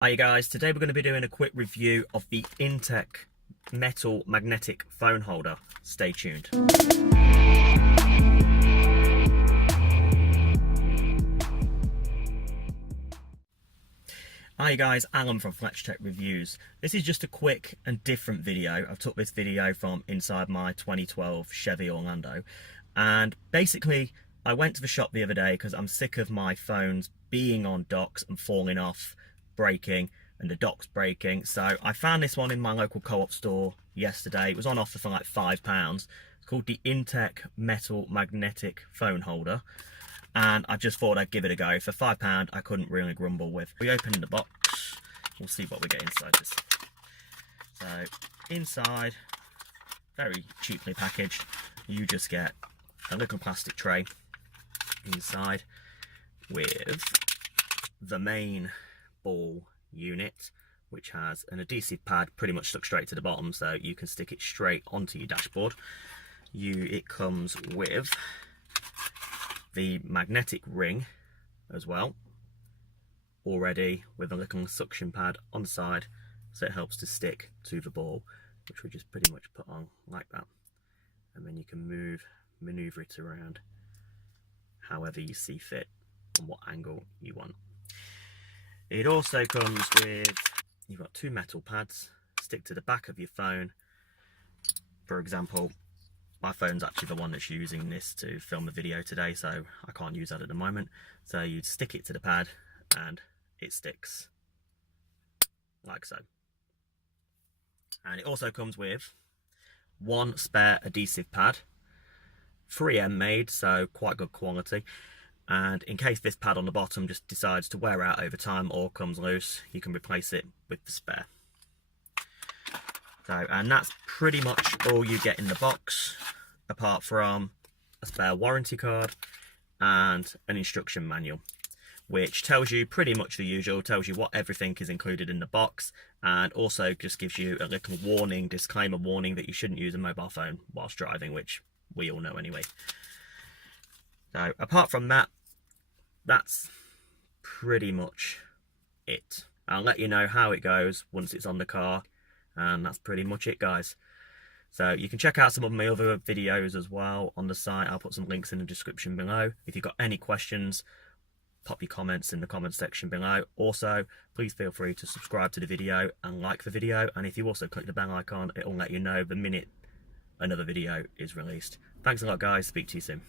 Hi guys, today we're going to be doing a quick review of the Intech metal magnetic phone holder. Stay tuned. Hi guys, Alan from FletchTechReviews. This is just a quick and different video. I took this video from inside my 2012 Chevy Orlando, and basically I went to the shop the other day because I'm sick of my phones being on docks and falling off, breaking, and the dock's breaking. So I found this one in my local co-op store yesterday. It was on offer for like £5. It's called the Intech metal magnetic phone holder, and I just thought I'd give it a go. For £5 I couldn't really grumble with. We open the box, we'll see what we get inside this. So inside, very cheaply packaged, you just get a little plastic tray inside with the main ball unit, which has an adhesive pad pretty much stuck straight to the bottom, so you can stick it straight onto your dashboard. It comes with the magnetic ring as well, already with a little suction pad on the side, so it helps to stick to the ball, which we just pretty much put on like that, and then you can maneuver it around however you see fit and what angle you want. It also comes with, you've got two metal pads, stick to the back of your phone. For example, my phone's actually the one that's using this to film the video today, so I can't use that at the moment. So you'd stick it to the pad and it sticks like so. And it also comes with one spare adhesive pad, 3M made, so quite good quality. And in case this pad on the bottom just decides to wear out over time or comes loose, you can replace it with the spare. So, and that's pretty much all you get in the box, apart from a spare warranty card and an instruction manual, which tells you pretty much the usual, tells you what everything is included in the box, and also just gives you a little warning, disclaimer warning, that you shouldn't use a mobile phone whilst driving, which we all know anyway. So apart from that, that's pretty much it. I'll let you know how it goes once it's on the car, and that's pretty much it, guys. So you can check out some of my other videos as well on the site. I'll put some links in the description below. If you've got any questions, pop your comments in the comment section below. Also, please feel free to subscribe to the video and like the video, and if you also click the bell icon, it will let you know the minute another video is released. Thanks a lot, guys. Speak to you soon.